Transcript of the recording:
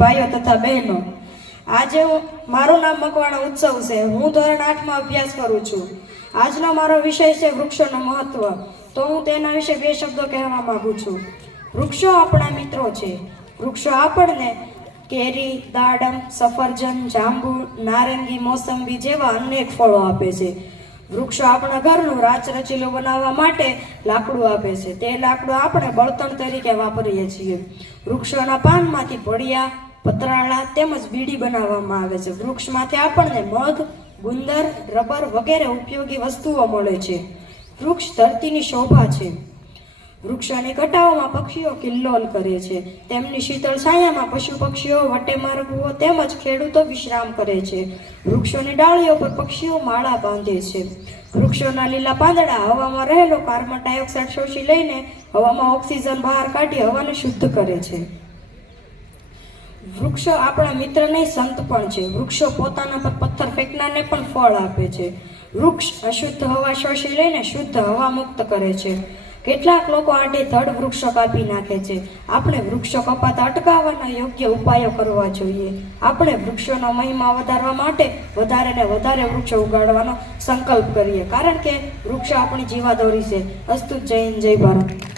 ભાઈઓ તથા બહેનો, આજે મારું નામ મકવાણા ઉત્સવ છે. હું ધોરણ 8માં અભ્યાસ કરું છું. આજનો મારો વિષય છે વૃક્ષોનું મહત્વ. તો હું તેના વિશે બે શબ્દો કહેવા માંગુ છું. વૃક્ષો આપણા મિત્રો છે. વૃક્ષો આપણને કેરી, દાડમ, સફરજન, જાંબુ, નારંગી, મોસંબી જેવા અનેક ફળો આપે છે. વૃક્ષો આપણા ઘરનું રાચરચીલું બનાવવા માટે લાકડું આપે છે. તે લાકડું આપણે બળતણ તરીકે વાપરીએ છીએ. વૃક્ષોના પાનમાંથી ભળિયા, પતરાળા તેમજ બીડી બનાવવામાં આવે છે. વૃક્ષમાંથી આપણને મધ, ગુંદર, રબર વગેરે ઉપયોગી વસ્તુઓ મળે છે. વૃક્ષ ધરતીની શોભા છે. વૃક્ષોની કટાઓમાં પક્ષીઓ કિલ્લોલ કરે છે. તેમની શીતળ છાયામાં પશુ પક્ષીઓ, વટેમાર્ગુઓ તેમજ ખેડૂતો વિશ્રામ કરે છે. વૃક્ષોની ડાળીઓ પર પક્ષીઓ માળા બાંધે છે. વૃક્ષોના લીલા પાંદડા હવામાં રહેલો કાર્બન ડાયોક્સાઇડ શોષી લઈને હવામાં ઓક્સિજન બહાર કાઢી હવાને શુદ્ધ કરે છે. વૃક્ષો આપણા મિત્ર નહીં, સંત પણ છે. વૃક્ષો પોતાના પર પથ્થર ફેંકનારને પણ ફળ આપે છે. વૃક્ષ અશુદ્ધ હવા શોષી લઈને શુદ્ધ હવા મુક્ત કરે છે. કેટલાક લોકો આડેધડ વૃક્ષો કાપી નાખે છે. આપણે વૃક્ષો કપાતા અટકાવવાના યોગ્ય ઉપાયો કરવા જોઈએ. આપણે વૃક્ષોનો મહિમા વધારવા માટે વધારે ને વધારે વૃક્ષો ઉગાડવાનો સંકલ્પ કરીએ, કારણ કે વૃક્ષો આપણી જીવાદોરી છે. અસ્તુ. જય હિન્દ, જય ભારત.